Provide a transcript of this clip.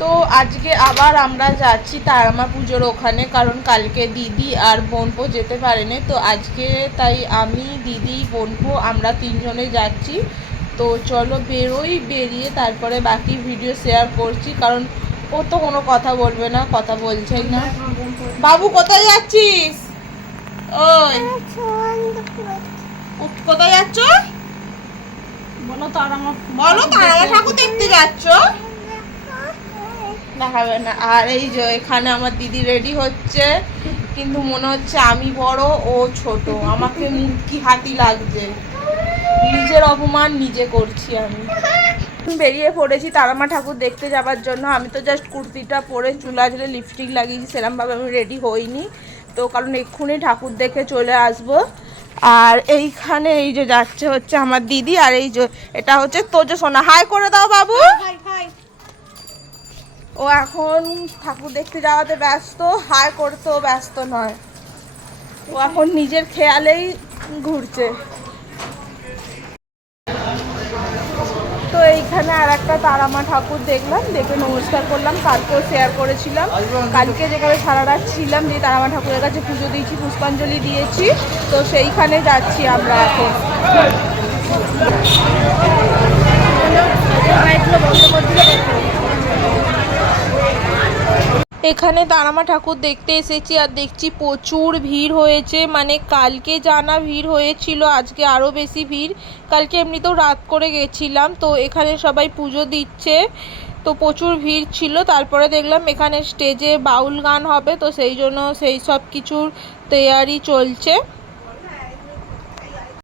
তো আজকে আবার আমরা যাচ্ছি তারামা পুজোর ওখানে, কারণ কালকে দিদি আর বোনপো যেতে পারেনি। তো আজকে তাই আমি, দিদি, বোনপো আমরা তিনজনে যাচ্ছি। তো চলো বেরোই, বেরিয়ে তারপরে বাকি ভিডিও শেয়ার করছি, কারণ ও তো কোনো কথা বলবে না, কথা বলছেই না। বাবু কোথায় যাচ্ছিস? ওই কোথায় যাচ্ছ? বলো তারামা ঠাকুর দেখতে যাচ্ছ? দেখাবে না। আর এই যে এখানে আমার দিদি রেডি হচ্ছে, কিন্তু মনে হচ্ছে আমি বড় ও ছোট, আমাকে মুরকি হাতি লাগছে। নিজের অপমান নিজে করছি আমি। বেরিয়ে পড়েছি তারামা ঠাকুর দেখতে যাবার জন্য। আমি তো জাস্ট কুর্তিটা পরে চুল আঁচড়ে লিপস্টিক লাগিয়েছি, সেরকমভাবে আমি রেডি হইনি তো, কারণ এক্ষুনি ঠাকুর দেখে চলে আসব। আর এইখানে এই যে যাচ্ছে হচ্ছে আমার দিদি, আর এই যে এটা হচ্ছে তোজো সোনা। হাই করে দাও বাবু। ও এখন ঠাকুর দেখতে যাওয়াতে ব্যস্ত, হাই করতেও ব্যস্ত নয়। ও এখন নিজের খেয়ালেই ঘুরছে। তো এইখানে আর একটা তারামা ঠাকুর দেখলাম, দেখে নমস্কার করলাম। কালকেও শেয়ার করেছিলাম, কালকে যেখানে সারা রাত ছিলাম, যে তারামা ঠাকুরের কাছে পুজো দিয়েছি, পুষ্পাঞ্জলি দিয়েছি, তো সেইখানে যাচ্ছি আমরা এখন। এখানে তারামা ঠাকুর দেখতে এসেছি, আর দেখছি প্রচুর ভিড় হয়েছে। মানে কালকে জানা ভিড় হয়েছিল, আজকে আরও বেশি ভিড়। কালকে এমনিতেও রাত করে গেছিলাম, তো এখানে সবাই পুজো দিচ্ছে, তো প্রচুর ভিড় ছিল। তারপরে দেখলাম এখানে স্টেজে বাউল গান হবে, তো সেই জন্য সেই সব কিছুর তৈয়ারি চলছে।